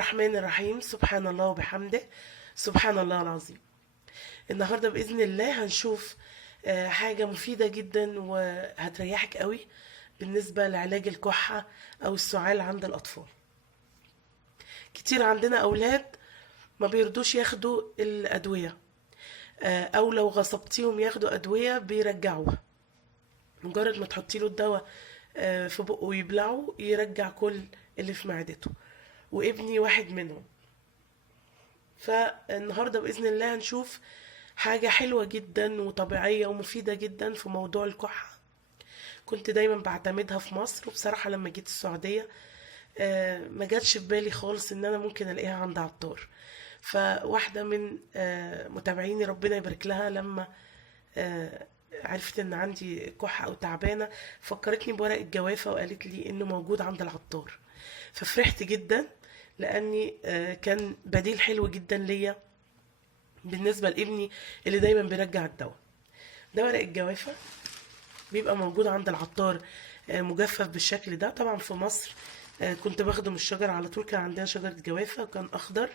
الرحمن الرحيم. سبحان الله وبحمده. سبحان الله العظيم. النهاردة بإذن الله هنشوف حاجة مفيدة جدا وهتريحك قوي بالنسبة لعلاج الكحة أو السعال عند الأطفال. كتير عندنا أولاد ما بيرضوش ياخدوا الأدوية، أو لو غصبتيهم ياخدوا أدوية بيرجعوها. مجرد ما تحطي له الدواء في بقه ويبلعه يرجع كل اللي في معدته، وابني واحد منهم. فالنهاردة بإذن الله هنشوف حاجة حلوة جدا وطبيعية ومفيدة جدا في موضوع الكحة. كنت دايما بعتمدها في مصر، وبصراحة لما جيت السعودية ما جاتش في بالي خالص ان انا ممكن الاقيها عند عطار. فواحدة من متابعيني ربنا يبارك لها لما عرفت ان عندي كحة او تعبانة فكرتني بورق الجوافة وقالت لي انه موجود عند العطار. ففرحت جدا لاني كان بديل حلو جدا ليا بالنسبة لابني اللي دايما بيرجع الدواء. ده ورق الجوافة بيبقى موجود عند العطار مجفف بالشكل ده. طبعا في مصر كنت باخده من الشجر على طول، كان عندنا شجرة جوافة وكان اخضر،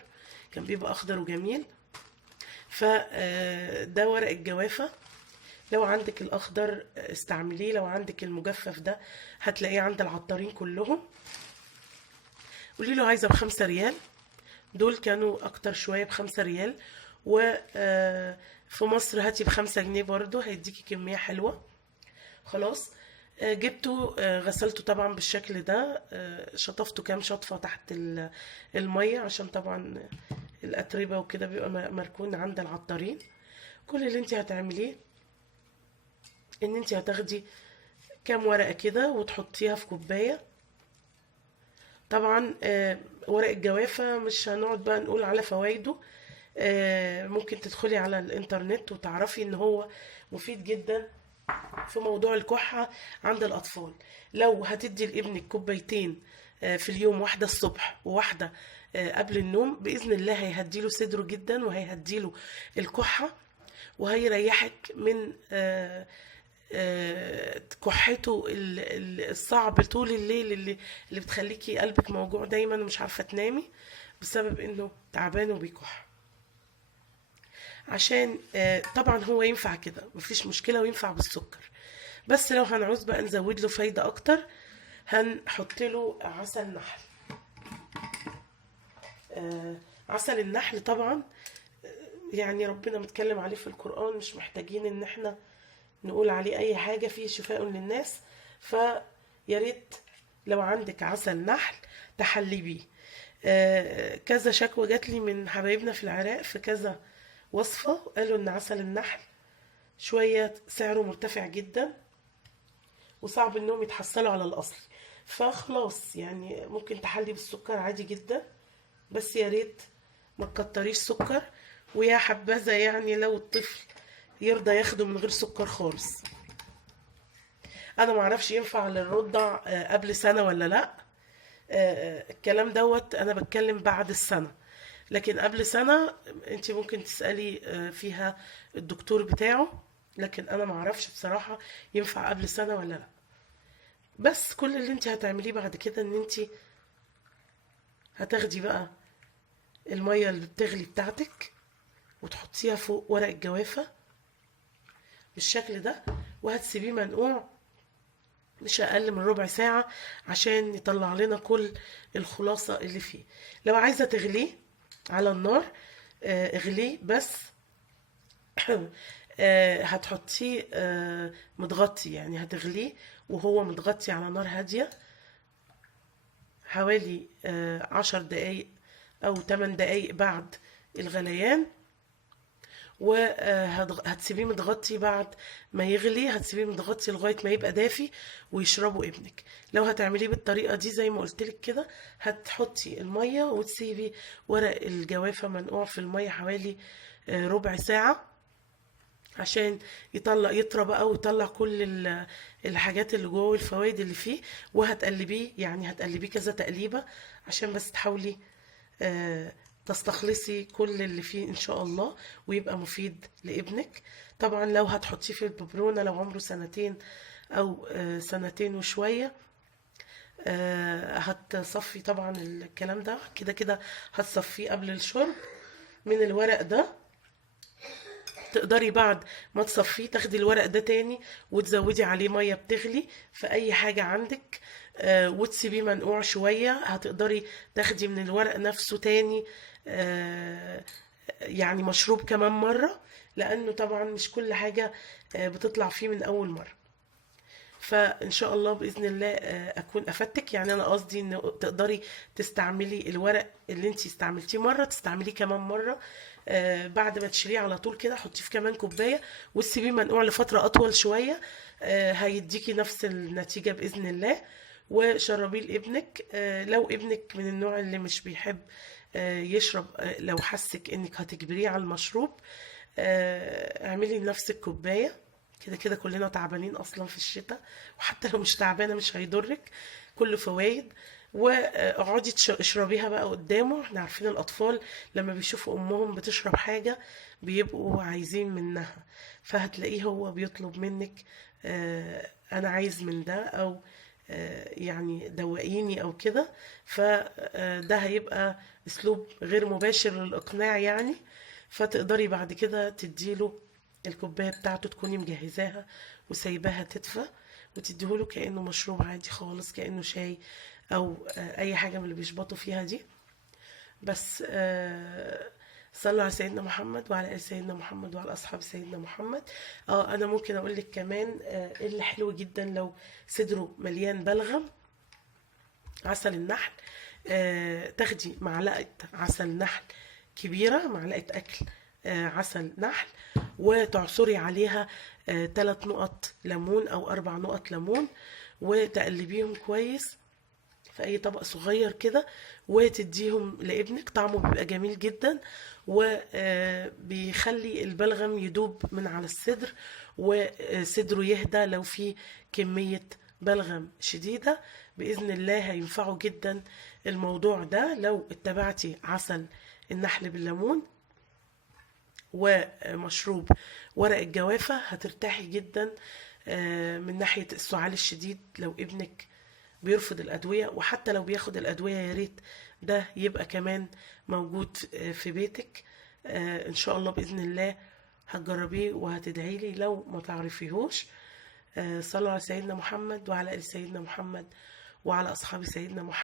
كان بيبقى اخضر وجميل. فده ورق الجوافة. لو عندك الاخضر استعمليه، لو عندك المجفف ده هتلاقيه عند العطارين كلهم. قولي له عايزة ب5 ريال، دول كانوا اكتر شوية ب5 ريال. وفي مصر هاتي ب5 جنيه برضو هيديكي كمية حلوة. خلاص جبته، غسلته طبعا بالشكل ده، شطفته كام شطفة تحت المية عشان طبعا الأتربة وكده بيبقى مركون عند العطارين. كل اللي انت هتعمليه ان انت هتاخدي كام ورقة كده وتحطيها في كوباية. طبعا ورق الجوافة مش هنقعد بقى نقول على فوائده، ممكن تدخلي على الانترنت وتعرفي ان هو مفيد جدا في موضوع الكحة عند الأطفال. لو هتدي لابنك كوبايتين في اليوم، واحدة الصبح وواحدة قبل النوم، بإذن الله هيهديله صدره جدا وهيهديله الكحة وهيريحك من كحته الصعب طول الليل اللي بتخليكي قلبك موجوع دايما ومش عارفة تنامي بسبب انه تعبان وبيكح. عشان طبعا هو ينفع كده مفيش مشكلة، وينفع بالسكر، بس لو هنعوز بقى نزود له فايدة اكتر هنحط له عسل نحل. عسل النحل طبعا يعني ربنا متكلم عليه في القرآن، مش محتاجين ان احنا نقول عليه اي حاجة، فيه شفاء للناس. فياريت لو عندك عسل نحل تحلي بيه. كذا شكوى جات لي من حبايبنا في العراق في كذا وصفة، قالوا ان عسل النحل شوية سعره مرتفع جدا وصعب انهم يتحصلوا على الاصل. فخلاص يعني ممكن تحلي بالسكر عادي جدا، بس يا ريت ما تكتريش سكر. ويا حبذا يعني لو الطفل يرضى ياخده من غير سكر خالص. انا معرفش ينفع للرضع قبل سنة ولا لا، الكلام دوت انا بتكلم بعد السنة، لكن قبل سنة انت ممكن تسألي فيها الدكتور بتاعه، لكن انا معرفش بصراحة ينفع قبل سنة ولا لا. بس كل اللي انت هتعمليه بعد كده ان انت هتاخدي بقى المية اللي بتغلي بتاعتك وتحطيها فوق ورق الجوافة بالشكل ده، وهتسيبيه منقوع مش اقل من ربع ساعة عشان يطلع لنا كل الخلاصة اللي فيه. لو عايزة تغليه على النار اغليه، بس هتحطيه متغطي، يعني هتغليه وهو متغطي على نار هادية حوالي 10 دقايق أو 8 دقايق بعد الغليان. وهتسيبيه متغطي بعد ما يغلي، هتسيبيه متغطي لغاية ما يبقى دافي ويشربه ابنك. لو هتعمليه بالطريقة دي زي ما قلتلك كده، هتحطي المية وتسيبي ورق الجوافة منقوع في المية حوالي ربع ساعة عشان يطرى بقى ويطلع كل الحاجات اللي جوه والفوائد اللي فيه. وهتقلبيه، يعني هتقلبيه كذا تقليبة عشان بس تحاولي تستخلصي كل اللي فيه ان شاء الله ويبقى مفيد لابنك. طبعا لو هتحطيه في الببرونة لو عمره 2 سنين او 2 سنين وشوية، هتصفي طبعا الكلام ده كده كده، هتصفيه قبل الشرب من الورق ده. تقدري بعد ما تصفيه تاخدي الورق ده تاني وتزودي عليه مية بتغلي في اي حاجة عندك، وتسيبيه منقوع شوية. هتقدري تاخدي من الورق نفسه تاني يعني مشروب كمان مرة، لانه طبعا مش كل حاجة بتطلع فيه من اول مرة. فان شاء الله باذن الله اكون افدتك. يعني انا قصدي ان تقدري تستعملي الورق اللي انتي استعملتيه مره تستعمليه كمان مره. بعد ما تشيليه على طول كده حطيه في كمان كوبايه وتسيبيه منقوع لفتره اطول شويه، هيديكي نفس النتيجه باذن الله. وشربيه لابنك. لو ابنك من النوع اللي مش بيحب يشرب، لو حسك انك هتجبريه على المشروب، اعملي لنفسك كوبايه. كده كده كلنا تعبانين اصلا في الشتاء، وحتى لو مش تعبانه مش هيضرك، كله فوائد. واقعدي اشربيها بقى قدامه. احنا عارفين الاطفال لما بيشوفوا امهم بتشرب حاجه بيبقوا عايزين منها، فهتلاقيه هو بيطلب منك انا عايز من ده، او يعني دوقيني او كده. فده هيبقى اسلوب غير مباشر للاقناع يعني. فتقدري بعد كده تديله الكوباية بتاعته، تكوني مجهزاها وسايباها تدفى، وتديهوله كأنه مشروب عادي خالص، كأنه شاي أو أي حاجة من اللي بيشبطوا فيها دي. بس صلوا على سيدنا محمد وعلى آل سيدنا محمد وعلى أصحاب سيدنا محمد. أنا ممكن أقول لك كمان إيه اللي حلو جدا لو صدره مليان بلغم، عسل النحل. تاخدي معلقة عسل نحل كبيرة، معلقة أكل عسل نحل، وتعصري عليها 3 نقط ليمون أو 4 نقط ليمون، وتقلبيهم كويس في أي طبق صغير كده، وتديهم لابنك. طعمه بيبقى جميل جدا، وبيخلي البلغم يدوب من على الصدر، وصدره يهدى لو في كمية بلغم شديدة. بإذن الله هينفعه جدا الموضوع ده لو اتبعتي عسل النحل بالليمون ومشروب ورق الجوافة. هترتاحي جدا من ناحية السعال الشديد لو ابنك بيرفض الأدوية. وحتى لو بياخد الأدوية يا ريت ده يبقى كمان موجود في بيتك. إن شاء الله بإذن الله هتجربيه وهتدعي لي لو ما تعرفيهوش. صلوا على سيدنا محمد وعلى آل سيدنا محمد وعلى أصحاب سيدنا محمد.